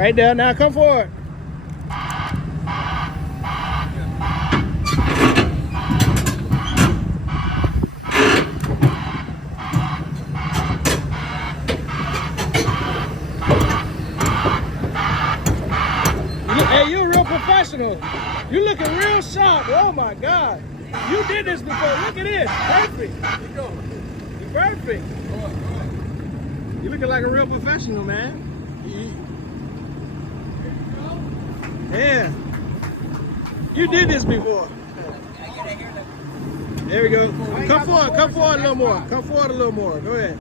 Right there. Now come forward. Hey, you're a real professional. You looking real sharp. Oh my God. You did this before. Look at this. Perfect. You're perfect. You looking like a real professional, man. Yeah. You did this before. There we go. Come forward a little more. Come forward a little more. Go ahead.